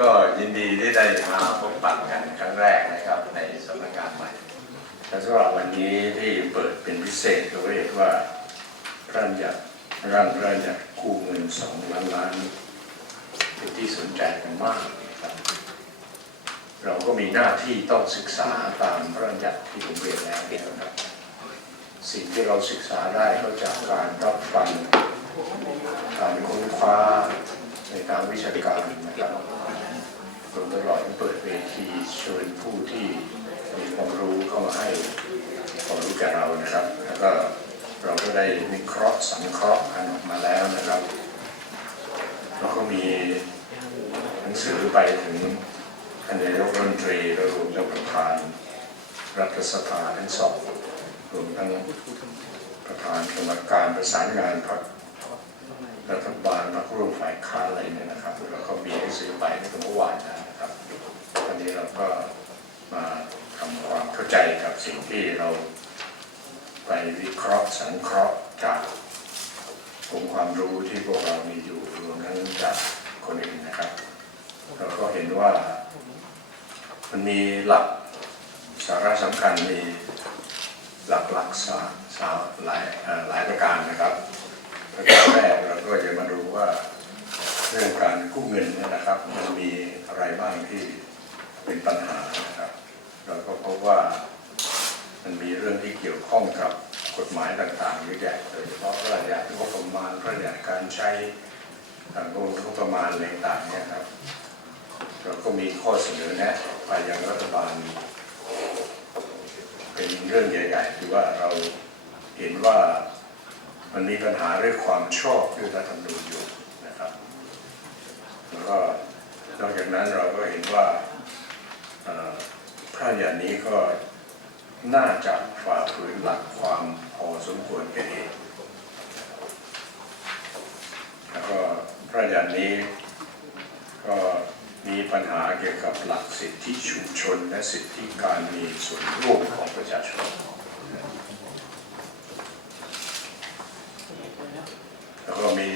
ก็ยินดีที่ได้มาพบปะกันครั้งแรกนะครับในสำนักงานใหม่และสำหรับวันนี้ที่เปิดเป็นพิเศษก็เรียกว่าระราชบัญญัติร่างระราชบัญญัติกู้เงินสองล้านล้านเป็นที่สนใจกันมากนะครับเราก็มีหน้าที่ต้องศึกษาตามระราชบัญญัติที่ผมเรียนแล้วนะครับ สิ่งที่เราศึกษาได้ก็จากการรับฟังการค้นคว้าในทางวิชาการนะครับ รวมตลอดเปิดเวทีเชิญผู้ที่มีความรู้เข้ามาให้ความรู้แก่เรานะครับ แล้วก็เราก็ได้วิเคราะห์สังเคราะห์กันออกมาแล้วนะครับ เราก็มีหนังสือไปถึงท่านนายกรัฐมนตรีและรวมทั้งประธานรัฐสภาทั้งสองรวมทั้งประธานกรรมการประสานงานพรรครัฐบาลพรรคร่วมฝ่ายค้านอะไรเนี่ยนะครับแล้วก็มีหนังสือไปในเมื่อวานนะ ครับวันนี้เราก็มาทำความเข้าใจกับสิ่งที่เราไปวิเคราะห์สังเคราะห์จากองค์ความรู้ที่พวกเรามีอยู่รวมทั้งจากคนอื่นนะครับ เราก็เห็นว่ามันมีหลักสาระสำคัญมีหลักหลักสาสาหลายหลายประการนะครับประการแรกเราก็จะมาดูว่า เรื่องการกู้เงินเนี่ยนะครับ มันมีอะไรบ้างที่เป็นปัญหานะครับ เราก็พบว่ามันมีเรื่องที่เกี่ยวข้องกับกฎหมายต่างๆเยอะแยะโดยเฉพาะระราชบัญญัติงบประมาณระราชบัญญัติการใช้ทางงบประมาณอะไรต่างๆเนี่ยครับ เราก็มีข้อเสนอแนะไปยังรัฐบาล เป็นเรื่องใหญ่ๆคือว่าเราเห็นว่ามันมีปัญหาเรื่องความชอบด้วยรัฐธรรมนูญอยู่ แล้วก็นอกจากนั้นเราก็เห็นว่าพระราชบัญญัตินี้ก็น่าจะฝ่าฝืนหลักความพอสมควรแก่เหตุแล้วก็พระราชบัญญัตินี้ก็มีปัญหาเกี่ยวกับหลักสิทธิชุมชนและสิทธิการมีส่วนร่วมของประชาชน แล้วก็มี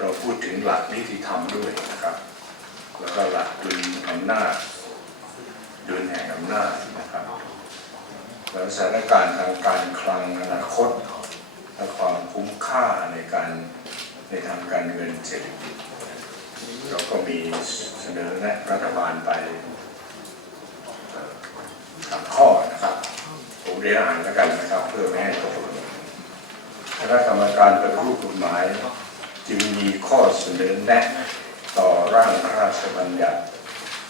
เราพูดถึงหลักนิติธรรมด้วยนะครับ แล้วก็หลักดุลอำนาจดุลแห่งอำนาจนะครับ แล้วสถานการณ์ทางการคลังอนาคต และความคุ้มค่าในการในทางการเงินเศรษฐกิจ เราก็มีเสนอแนะรัฐบาลไปเอ่อสามข้อนะครับ ผมเรียนอ่านแล้วกันนะครับ เพื่อไม่ให้ตกหล่นคณะกรรมกา รูปกฎหมาย จึงมีข้อเสนอแนะต่อร่างพระราชบัญญัติ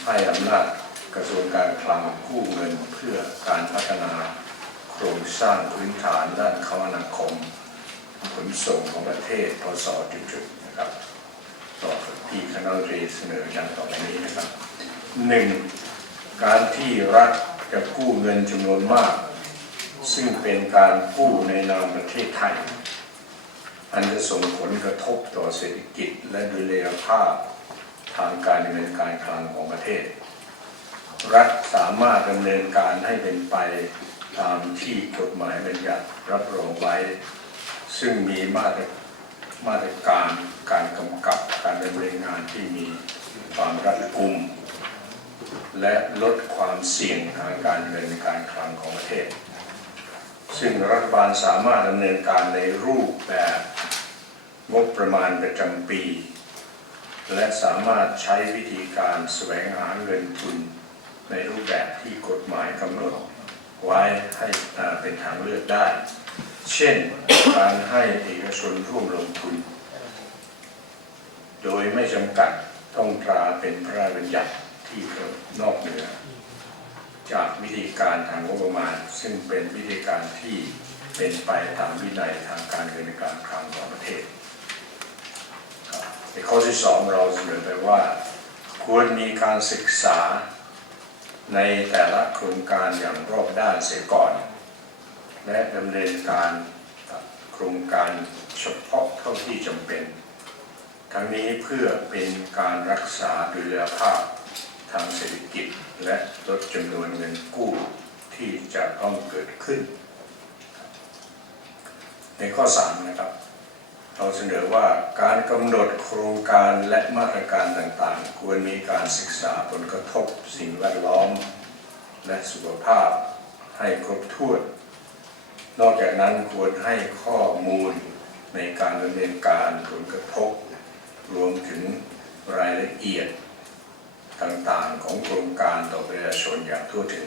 ให้อำนาจกระทรวงการคลังกู้เงินเพื่อการพัฒนาโครงสร้างพื้นฐานด้านคมนาคม ขนส่งของประเทศพศจุดๆนะครับ ต่อที่คณะรีเสนอดังต่อไปนี้นะครับหนึ่งการที่รัฐจะกู้เงินจำนวนมาก ซึ่งเป็นการกู้ในนามประเทศไทย อันจะส่งผลกระทบต่อเศรษฐกิจและดุลยภาพทางการดำเงินการคลังของประเทศ รัฐสามารถดำเนินการให้เป็นไปตามที่กฎหมายบัญญัติรับรองไว้ ซึ่งมีมาตรมาตรการการกำกับการดำเนินงานที่มีความรัดกุม และลดความเสี่ยงทางการเงินการคลังของประเทศ ซึ่งรัฐบาลสามารถดำเนินการในรูปแบบ งบประมาณประจำปี และสามารถใช้วิธีการแสวงหาเงินทุน ในรูปแบบที่กฎหมายกำหนดไว้ให้เป็นทางเลือกได้ เช่นการให้เอกชนร่วมลงทุน โดยไม่จำกัดต้องตราเป็นพระราชบัญญัติที่นอกเหนือ จากวิธีการทางงบประมาณ ซึ่งเป็นวิธีการที่เป็นไปตามวินัยทางการเงินการคลังของประเทศ ในข้อที่สองเราเสนอไปว่า ควรมีการศึกษาในแต่ละโครงการอย่างรอบด้านเสียก่อน และดำเนินการโครงการเฉพาะเท่าที่จำเป็น ทั้งนี้เพื่อเป็นการรักษาดุลยภาพทางเศรษฐกิจและลดจำนวนเงินกู้ที่จะต้องเกิดขึ้น ในข้อ 3 นะครับ เราเสนอว่าการกำหนดโครงการและมาตรการต่างๆ ควรมีการศึกษาผลกระทบสิ่งแวดล้อม และสุขภาพให้ครบถ้วน นอกจากนั้นควรให้ข้อมูลในการดำเนินการผลกระทบ รวมถึงรายละเอียดต่างๆ ของโครงการต่อประชาชนอย่างทั่วถึง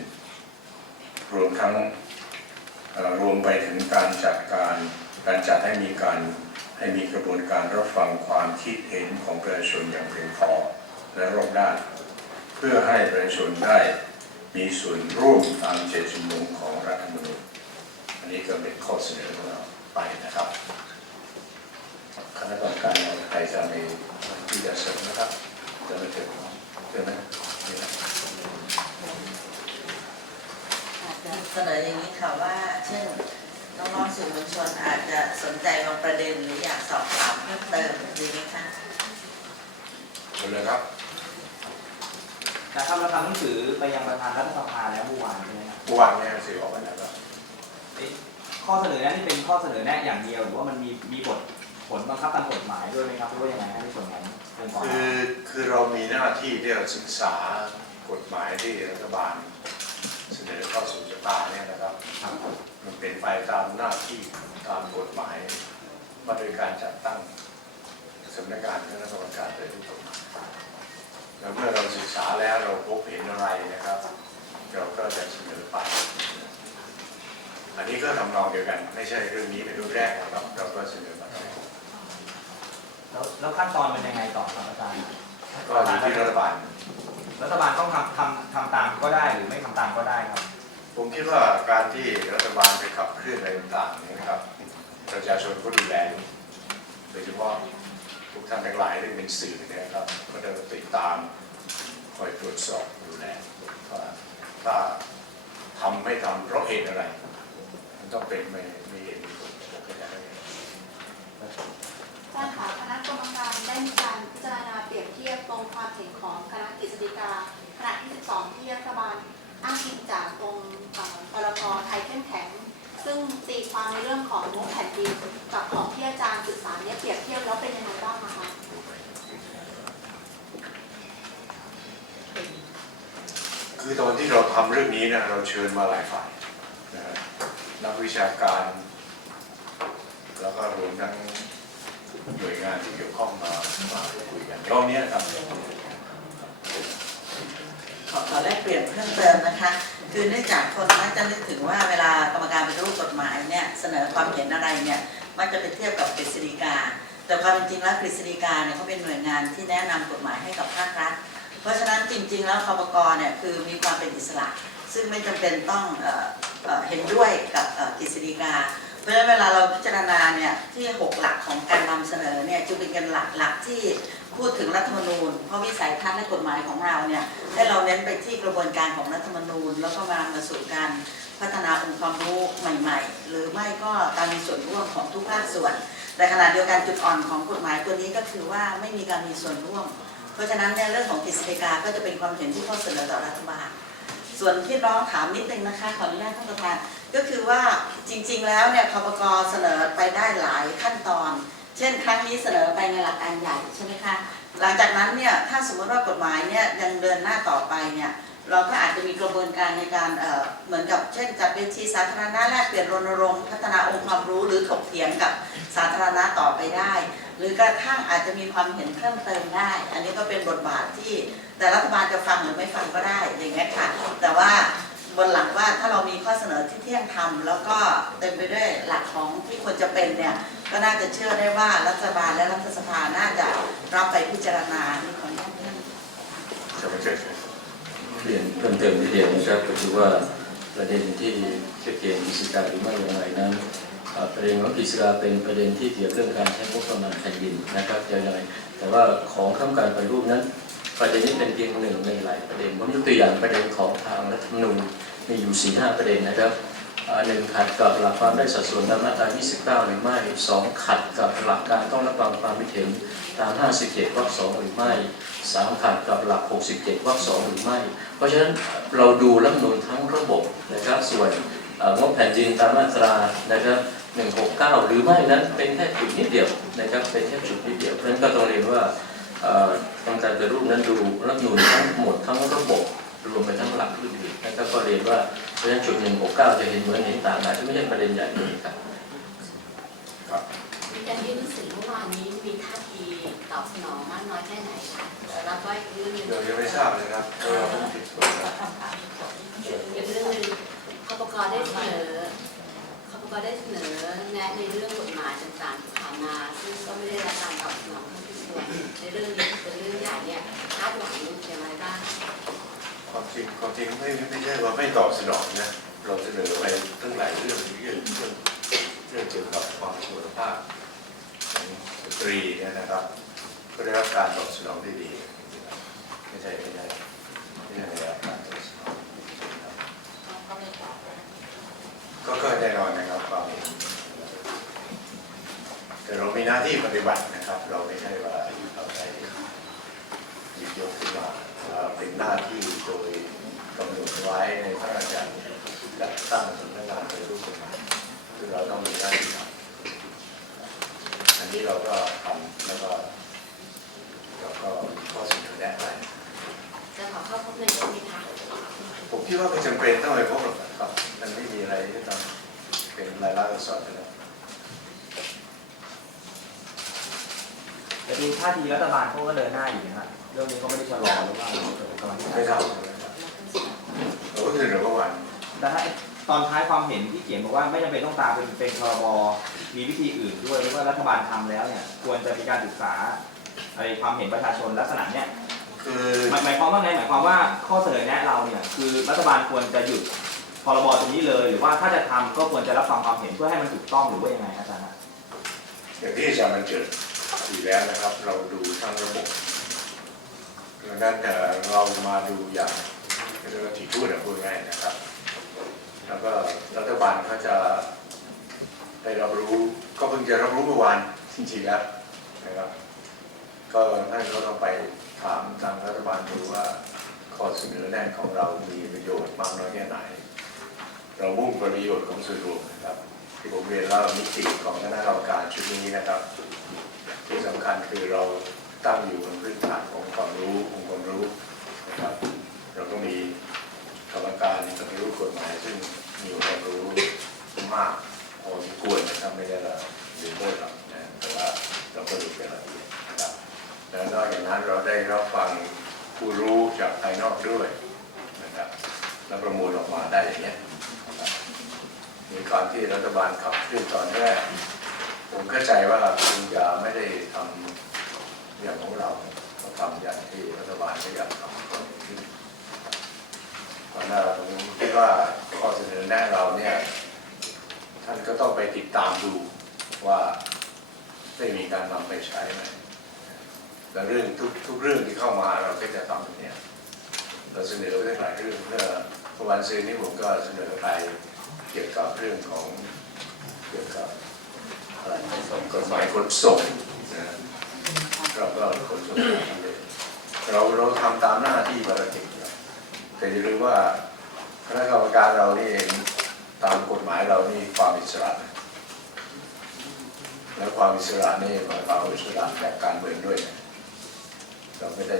รวมทั้งรวมไปถึงการจัดการการจัดให้มีการ ให้มีกระบวนการรับฟังความคิดเห็นของประชาชนอย่างเพียงพอและรอบด้าน เพื่อให้ประชาชนได้มีส่วนร่วมตามเจตจำนงของรัฐธรรมนูญอันนี้ก็เป็นข้อเสนอของเราไปนะครับคณะกรรมการใครจะมีที่จะเสริมนะครับจะไม่ถึงเชิญนะนี่นะอาจจะเสนออย่างนี้ค่ะว่าเช่น น้องๆสื่อมวลชนอาจจะสนใจบางประเด็นหรืออยากสอบถามเพิ่มเติมดีไหมคะเชิญเลยครับนะครับเราทำหนังสือไปยังประธานรัฐสภาแล้วเมื่อวานใช่ไหมครับเมื่อวานเนี่ยสื่อออกมาแล้วครับเอ๊ะข้อเสนอแนะนี่เป็นข้อเสนอแนะอย่างเดียวหรือว่ามันมีมีบทผลบังคับตามกฎหมายด้วยไหมครับหรือว่ายังไงครับในส่วนขององค์กรคือคือเรามีหน้าที่ที่จะศึกษากฎหมายที่รัฐบาล เสนอเข้าสู่สภาเนี่ยนะครับครับ มันเป็นไปตามหน้าที่ตามกฎหมายว่าโดยการจัดตั้งสำนักงานคณะกรรมการเป็นที่กฎหมายแล้วเมื่อเราศึกษาแล้วเราพบเห็นอะไรนะครับ เราก็จะเสนอไป อันนี้ก็ทำนองเดียวกัน ไม่ใช่เรื่องนี้เป็นเรื่องแรกนะครับเราก็เสนอมาแล้วแล้วแล้วขั้นตอนเป็นยังไงต่อครับอาจารย์ก็อยู่ที่รัฐบาลรัฐบาลต้องทำทำทำตามก็ได้หรือไม่ทำตามก็ได้ครับ ผมคิดว่าการที่รัฐบาลไปขับเคลื่อนอะไรต่างๆนี่นะครับ ประชาชนก็ดูแลโดยเฉพาะทุกท่านทั้งหลายที่เป็นสื่อเนี่ยนะครับก็จะติดตามคอยตรวจสอบดูแลว่าถ้าทำไม่ทำเพราะเหตุอะไร มันต้องเป็นไม่ไม่เหตุมีผลผมก็อากให้ท่านค่ะคณะกรรมการได้มีการพิจารณาเปรียบเทียบตรงความเห็นของคณะกฤษฎีกาคณะที่ 12 ที่รัฐบาลอ้างอิงจากตรง ยเข้มแข็ง ซึ่งตีความในเรื่องของงบแผ่นดินกับของที่อาจารย์ศึกษาเนี่ยเปรียบเทียบแล้วเป็นยังไงบ้างนะคะคือตอนที่เราทำเรื่องนี้เนี่ยเราเชิญมาหลายฝ่ายนะฮะนักวิชาการ แล้วก็รวมทั้งหน่วยงานที่เกี่ยวข้องมามาคุยกันรอบนี้นะครับขอขอแลกเปลี่ยนเพิ่มเติมนะคะ คือเนื่องจากคนมักจะนึกถึงว่าเวลากรรมการปฏิรูปกฎหมายเนี่ยเสนอความเห็นอะไรเนี่ยมักจะไปเทียบกับกฤษฎีกา แต่ความจริงแล้วกฤษฎีกาเนี่ยเขาเป็นหน่วยงานที่แนะนำกฎหมายให้กับภาครัฐ เพราะฉะนั้นจริง ๆ แล้วคปกรเนี่ยคือมีความเป็นอิสระ ซึ่งไม่จำเป็นต้องเออเออเห็นด้วยกับกฤษฎีกา เพราะฉะนั้นเวลาเราพิจารณาเนี่ยที่หกหลักของการนำเสนอเนี่ยจะเป็นกันหลักหลักที่พูดถึงรัฐธรรมนูญเพราะวิสัยทัศน์และกฎหมายของเราเนี่ยให้เราเน้นไปที่กระบวนการของรัฐธรรมนูญ แล้วก็มามาสู่การพัฒนาองค์ความรู้ใหม่ ๆ หรือไม่ก็การมีส่วนร่วมของทุกภาคส่วน แต่ขณะเดียวกันจุดอ่อนของกฎหมายตัวนี้ก็คือว่าไม่มีการมีส่วนร่วม เพราะฉะนั้นเนี่ยเรื่องของกฤษฎีกาก็จะเป็นความเห็นที่ข้อเสนอต่อรัฐบาลส่วนที่น้องถามนิดนึงนะคะขออนุญาตท่านประธานก็คือว่าจริง ๆ แล้วเนี่ยคปกรเสนอไปได้หลายขั้นตอน เช่น ครั้งนี้เสนอไปในหลักการใหญ่ใช่ไหมคะหลังจากนั้นเนี่ยถ้าสมมติว่ากฎหมายเนี่ยยังเดินหน้าต่อไปเนี่ย เราก็อาจจะมีกระบวนการในการเเหมือนกับเช่นจัดเวทีสาธารณะแลกเปลี่ยนรณรงค์พัฒนาองค์ความรู้หรือถกเถียงกับสาธารณะต่อไปได้ หรือกระทั่งอาจจะมีความเห็นเพิ่มเติมได้ อันนี้ก็เป็นบทบาทที่แต่รัฐบาลจะฟังหรือไม่ฟังก็ได้อย่างเงี้ยค่ะ แต่ว่าบนหลักว่าถ้าเรามีข้อเสนอที่เที่ยงธรรมแล้วก็เต็มไปด้วยหลักของที่ควรจะเป็นเนี่ยก็น่าจะเชื่อได้ว่ารัฐบาลและรัฐสภาน่าจะรับไปพิจารณาในของท่านท่านจะไม่ เรียนเพิ่มเติมนิดเดียวนะครับก็คือว่าประเด็นที่ชัดเจนกิจการหรือไม่อย่างไรนั้นประเด็นของกิจการเป็นประเด็นที่เกี่ยวเรื่องการใช้งบประมาณแผ่นดินนะครับอย่างไรแต่ว่าของข้ามการปฏิรูปนั้น ประเด็นนี้เป็นเพียงหนึ่งในหลายประเด็นผมยกตัวอย่างประเด็นของทางรัฐธรรมนูญมีอยู่สี่ห้าประเด็นนะครับ หนึ่งขัดกับหลักความได้สัดส่วนตามมาตรา 29 หรือไม่สองขัดกับหลักการต้องรับฟังความคิดเห็นตาม 57 วรรคสองหรือไม่สามขัดกับหลัก 67 วรรคสองหรือไม่ เพราะฉะนั้นเราดูรัฐมนูญทั้งระบบนะครับส่วนงบแผ่นดินตามมาตรานะครับ169 หรือไม่นั้นเป็นแค่จุดนิดเดียวนะครับเป็นแค่จุดนิดเดียวเพราะฉะนั้นก็ต้องเรียนว่าเอ่อการปฏิรูปนั้นดูรัฐมนูญทั้งหมดทั้งระบบรวมไปทั้งหลักอื่นๆนะครับก็เรียนว่า ราะฉะนั้นจุด169จะเห็นเหมือนเห็นต่างอาจจะไม่ใช่ประเด็นใหญ่เลยครับครับมีการยื่นหนังสือเมื่อวานนี้มีท่าทีตอบสนองมากน้อยแค่ไหนคะแล้วก็อีกเรื่องหนึงเรายังไม่ทราบเลยครับเพราะเราเพิ่งติดตัวครับอีกเรื่องหนึงคปกได้เสนอคปกได้เสนอแนะในเรื่องกฎหมายต่างๆที่ผ่านมา ซึ่งก็ไม่ได้รับการตอบสนองเท่าที่ควรในเรื่องนี้เป็นเรื่องใหญ่เนี่ยคาดหวังอย่างไรบ้าง ความจริงความจริงไม่ไม่ใช่ว่าไม่ตอบสนองนะเราเสนอไปตั้งหลายเรื่องเรื่องเรื่องเรื่องเกี่ยวกับความสมรรถภาพของสตรีเนี่ยนะครับ ก็ได้รับการตอบสนองได้ดีไม่ใช่ไม่ใช่ไม่ใช่ได้รับการตอบสนองก็ก็แน่นอนนะครับความเห็นแต่เรามีหน้าที่ปฏิบัตินะครับ เราไม่ใช่ว่าเราได้หยิบยกขึ้นมาว่า เป็นหน้าที่โดยกำหนดไว้ในพระราชบัญญัติจัดตั้งสำนักงานปฏิรูปกฎหมายคือเราต้องมีหน้าที่ทำอันนี้เราก็ทำแล้วก็เราก็มีข้อเสนอแนะไปจะขอเข้าพบนายกไหมคะผมคิดว่าไม่จำเป็นต้องไปพบหรอกครับมันไม่มีอะไรที่ต้องเป็นรายลักษณ์อักษรไปแล้ว แต่ดูท่าทีรัฐบาลเขาก็เดินหน้าอยู่นะฮะเรื่องนี้ก็ไม่ได้ชะลอหรือว่าเออกำลังไม่ทำเลยครับเราก็คือเราก็วันแต่ถ้าตอนท้ายความเห็นที่เขียนบอกว่าไม่จำเป็นต้องตามเป็นเป็นพรบมีวิธีอื่นด้วยหรือว่ารัฐบาลทำแล้วเนี่ยควรจะมีการศึกษาอะไรความเห็นประชาชนลักษณะเนี้ยคือหมายหมายความว่าไงหมายความว่าข้อเสนอแนะเราเนี่ยคือรัฐบาลควรจะหยุดพรบตรงนี้เลย หรือว่าถ้าจะทำก็ควรจะรับฟังความเห็นเพื่อให้มันถูกต้องหรือว่ายังไงอาจารย์ฮะอย่างที่อาจารย์มันเกิด อยู่แล้วนะครับ เราดูทั้งระบบดังนั้นเอ่เรามาดูอย่างเรียกว่าถี่ถ้วนพูดง่ายนะครับ แล้วก็รัฐบาลเขาจะได้รับรู้ก็เพิ่งจะรับรู้เมื่อวานจริงๆแล้วนะครับ ก็ท่านก็ต้องไปถามทางรัฐบาลดูว่าข้อเสนอแนะของเรามีประโยชน์มากน้อยแค่ไหน เรามุ่งประโยชน์ของส่วนรวมนะครับ ที่ผมเรียนแล้วมิติของคณะกรรมการชุดนี้นะครับ ที่สำคัญคือเราตั้งอยู่บนพื้นฐานของความรู้นะครับ เราก็มีกรรมการปฏิรูปกฎหมาย ซึ่งมีความรู้มากพอสมควรนะครับไม่ได้ละหรือโทษหรอกนะแต่ว่าเราก็ดูเป็นละเอียดนะครับแล้วนอกจากนั้นเราได้รับฟังผู้รู้จากภายนอกด้วยนะครับแล้วประมวลออกมาได้อย่างเงี้ยนะครับมีการที่รัฐบาลขับเคลื่อนตอนแรก ผมเข้าใจว่าคุณจะไม่ได้ทำอย่างของเราเขาทำอย่างที่รัฐบาลก็อยากทำก็ขึ้นเพราะฉะนั้นผมคิดว่าข้อเสนอแนะ เนี่ยท่านก็ต้องไปติดตามดูว่าได้มีการนำไปใช้ไหมและเรื่องทุกทุกเรื่องที่เข้ามาเราก็จะทำเนี่ยเราเสนอไปหลายเรื่องเมื่อวันซืนนี้ผมก็เสนอไปเกี่ยวกับเรื่องของเกี่ยวกับอะไรกฎหมายขนส่งนะเราก็ขนส่งเราเราทำตามหน้าที่ภารกิจแต่อย่าลืมว่าคณะกรรมการเรานี่ ตามกฎหมายเรานี่ความอิสระ และความอิสระนี่หมายความอิสระจากการเมืองด้วย เราไม่ได้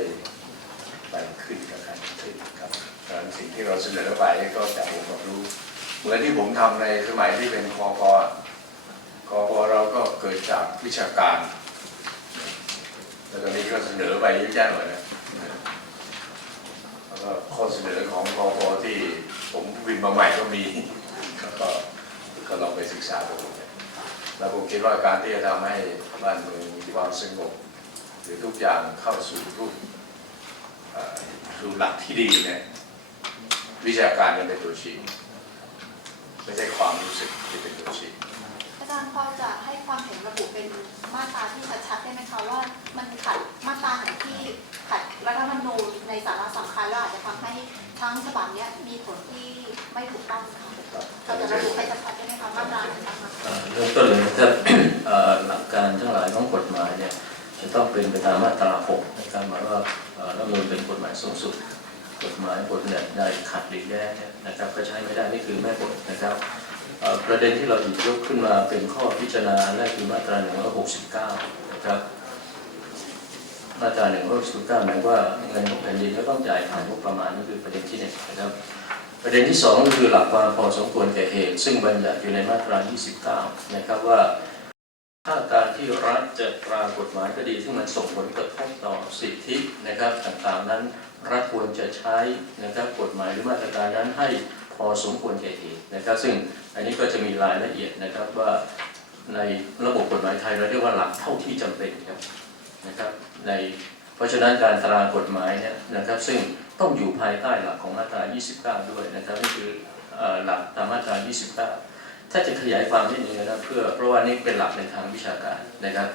ไปขึ้นกับใครทั้งสิ้นครับดังนั้นสิ่งที่เราเสนอไปก็จากองค์ความรู้ เหมือนที่ผมทำในสมัยที่เป็นคอพอกพเราก็เกิดจากวิชาการแล้วตอนนี้ก็เสนอไปเยอะแยะเลยนะแล้วก็ข้อเสนอของกพที่ผมวินมาใหม่ก็มี ก็ก็ลองไปศึกษาดูแล้วผมคิดว่าการที่จะทำให้บ้านเมืองมีความสงบหรือทุกอย่างเข้าสู่รูปรูปหลักที่ดีเนี่ยวิชาการจะเป็นตัวชี้ไม่ใช่ความรู้สึกที่เป็นตัวชี้ารย์พอจะให้ความเห็นระบุเป็นมาตราที่ชัดๆได้ไหมคะว่ามันขัดมาตราไหนที่ขัดรัฐธรรมนูญในสาระสำคัญแล้วอาจจะทำให้ทั้งฉบับเนี้ยมีผลที่ไม่ถูกต้องค่ะเราจะระบุให้ชัดๆได้ไหมคะมาตราไหนบ้างคะเอ่อเริ่มต้นเลยนะครับเอ่อหลักการทั้งหลายของกฎหมายเนี่ยจะต้องเป็นไปตามมาตรา6นะครับหมายว่าเรัฐมนูญเป็นกฎหมายสูงสุด กฎหมายบทบัญญัติใดขัดหรือแย้งเนี่ยนะครับก็ใช้ไม่ได้นี่คือแม่บทนะครับ ประเด็นที่เราหยิบยกขึ้นมาเป็นข้อพิจารณาแรกคือมาตรา169นะครับมาตรา169หมายว่าเงินของแผ่นดินก็ต้องจ่ายผ่านงบประมาณนั่นคือประเด็นที่หนึ่งนะครับประเด็นที่สองก็คือหลักความพอสมควรแก่เหตุ ซึ่งบัญญัติอยู่ในมาตรา 29 นะครับว่าถ้าการที่รัฐจะตรากฎหมายก็ดี ซึ่งมันส่งผลกระทบต่อสิทธินะครับต่างๆนั้นรัฐควรจะใช้นะครับกฎหมายหรือมาตรการนั้นให้ พอสมควรแก่เหตุนะครับ ซึ่งอันนี้ก็จะมีรายละเอียดนะครับว่าในระบบกฎหมายไทยเราเรียกว่าหลักเท่าที่จำเป็นครับนะครับในเพราะฉะนั้นการตรากฎหมายเนี่ยนะครับ ซึ่งต้องอยู่ภายใต้หลักของมาตรา 29 ด้วยนะครับนี่คือหลักตามมาตรา 29 ถ้าจะขยายความนิดนึงนะครับเพื่อเพราะว่านี่เป็นหลักในทางวิชาการนะครับ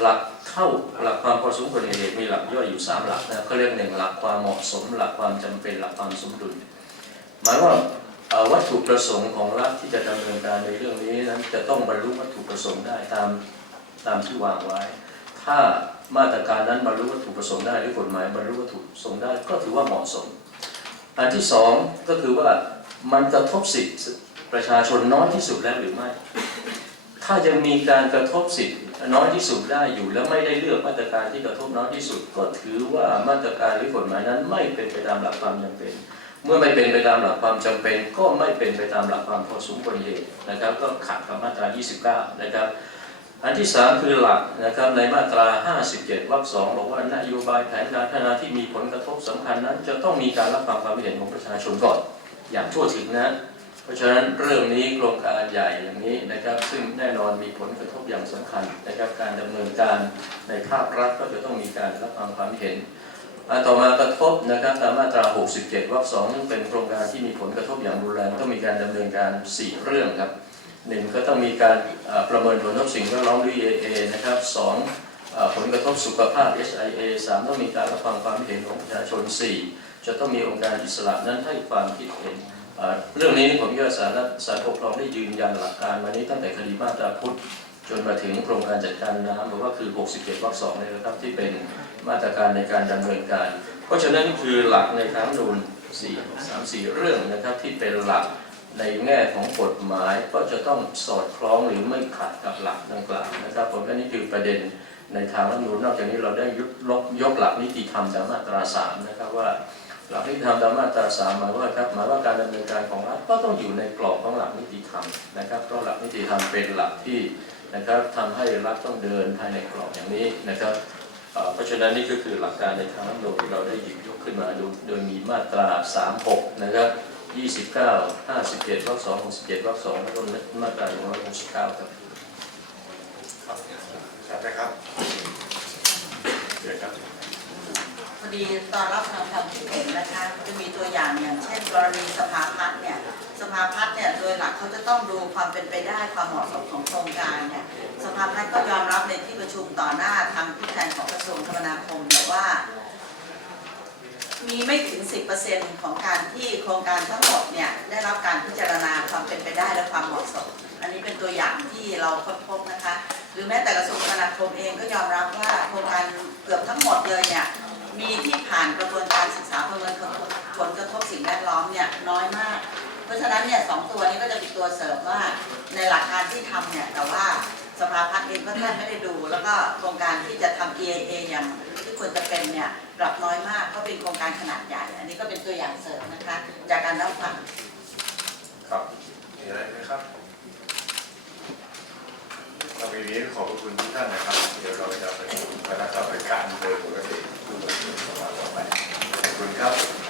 หลักเท่าหลักความพอสมควรแก่เหตุมีหลักย่อยอยู่ 3 หลักนะเขาเรียกหนึ่งหลักความเหมาะสม หลักความจำเป็นหลักความสมดุล หมายว่าวัตถุประสงค์ของรัฐที่จะดำเนินการในเรื่องนี้นั้นจะต้องบรรลุวัตถุประสงค์ได้ตามตามที่วางไว้ ถ้ามาตรการนั้นบรรลุวัตถุประสงค์ได้หรือกฎหมายบรรลุวัตถุประสงค์ได้ก็ถือว่าเหมาะสม อันที่สองก็คือว่ามันกระทบสิทธิประชาชนน้อยที่สุดแล้วหรือไม่ ถ้ายังมีการกระทบสิทธิ์น้อยที่สุดได้อยู่ และไม่ได้เลือกมาตรการที่กระทบน้อยที่สุด ก็ถือว่ามาตรการหรือกฎหมายนั้นไม่เป็นไปตามหลักความจำเป็น เมื่อไม่เป็นไปตามหลักความจำเป็น ก็ไม่เป็นไปตามหลักความพอสมควรเหตุนะครับ ก็ขัดกับมาตรา 29 นะครับ อันที่สามคือหลักนะครับในมาตรา 57 วรรคสองบอกว่านโยบายแผนการพัฒนาที่มีผลกระทบสำคัญนั้น จะต้องมีการรับฟังความคิดเห็นของประชาชนก่อน อย่างทั่วถึงนะเพราะฉะนั้นเรื่องนี้โครงการใหญ่อย่างนี้นะครับ ซึ่งแน่นอนมีผลกระทบอย่างสำคัญนะครับการดำเนินการในภาครัฐก็จะต้องมีการรับฟังความเห็น อันต่อมากระทบนะครับตามมาตรา 67 วรรคสองเป็นโครงการที่มีผลกระทบอย่างรุนแรงต้องมีการดำเนินการ 4 เรื่องครับหนึ่งก็ต้องมีการประเมินผลกระทบสิ่งแวดล้อมหรือ EAA นะครับสองผลกระทบสุขภาพ SIA สามต้องมีการรับฟังความเห็นของประชาชนสี่จะต้องมีองค์การอิสระนั้นให้ความคิดเห็น เรื่องนี้ผมคิดว่าสารสารปกครองได้ยืนยันหลักการมานี้ตั้งแต่คดีมาตราพุทธจนมาถึงโครงการจัดการน้ำหรือว่าคือ 67 วรรคสองเลยนะครับที่เป็น มาตรการในการดำเนินการ เพราะฉะนั้นคือหลักในทางนูนสี่สามสี่เรื่องนะครับที่เป็นหลักในแง่ของกฎหมายก็จะต้องสอดคล้องหรือไม่ขัดกับหลักดังกล่าวนะครับผมว่านี่คือประเด็นในทางรัฐมนูญนอกจากนี้เราได้ยกยกยกหลักนิติธรรมตามมาตราสามนะครับว่าหลักนิติธรรมตามมาตราสามหมายว่าครับหมายว่าการดำเนินการของรัฐก็ต้องอยู่ในกรอบของหลักนิติธรรมนะครับเพราะหลักนิติธรรมเป็นหลักที่นะครับทำให้รัฐต้องเดินภายในกรอบอย่างนี้นะครับ เอ่อเพราะฉะนั้นนี่ก็คือหลักการในทางรัฐธรรมนูญที่เราได้หยิบยกขึ้นมาดูโดยมีมาตรา 36 นะครับ 29 57วรรค2 67วรรค2แล้วก็มาตรา169ครับครับใช่ไหมครับเดี๋ยวครับพอดีตอนรับฟังความคิดเห็นนะคะจะมีตัวอย่างอย่างเช่นกรณีสภาพัฒน์เนี่ยสภาพัฒน์เนี่ยโดยหลักเขาจะต้องดูความเป็นไปได้ความเหมาะสมของโครงการเนี่ย สภาพัฒน์ก็ยอมรับในที่ประชุมต่อหน้าทางผู้แทนของกระทรวงคมนาคมเนี่ยว่า มีไม่ถึง 10%ของการที่โครงการทั้งหมดเนี่ยได้รับการพิจารณาความเป็นไปได้และความเหมาะสม อันนี้เป็นตัวอย่างที่เราค้นพบนะคะ หรือแม้แต่กระทรวงคมนาคมเองก็ยอมรับว่าโครงการเกือบทั้งหมดเลยเนี่ยมีที่ผ่านกระบวนการศึกษาประเมินผลกระทบสิ่งแวดล้อมเนี่ยน้อยมาก เพราะฉะนั้นเนี่ยสองตัวนี้ก็จะเป็นตัวเสริมว่าในหลักการที่ทำเนี่ยแต่ว่า สภาพัฒน์เองก็แทบไม่ได้ดู แล้วก็โครงการที่จะทำ EAA อย่างที่ควรจะเป็นเนี่ยปรับน้อยมากเพราะเป็นโครงการขนาดใหญ่ อันนี้ก็เป็นตัวอย่างเสริมนะคะ จากการรับฟังครับมีอะไรไหมครับเราวันนี้ขอบคุณทุกท่านนะครับ เดี๋ยวเราจะไปคณะกรรมการโดยปกติผู้บริหารสภาต่อไปขอบคุณครับ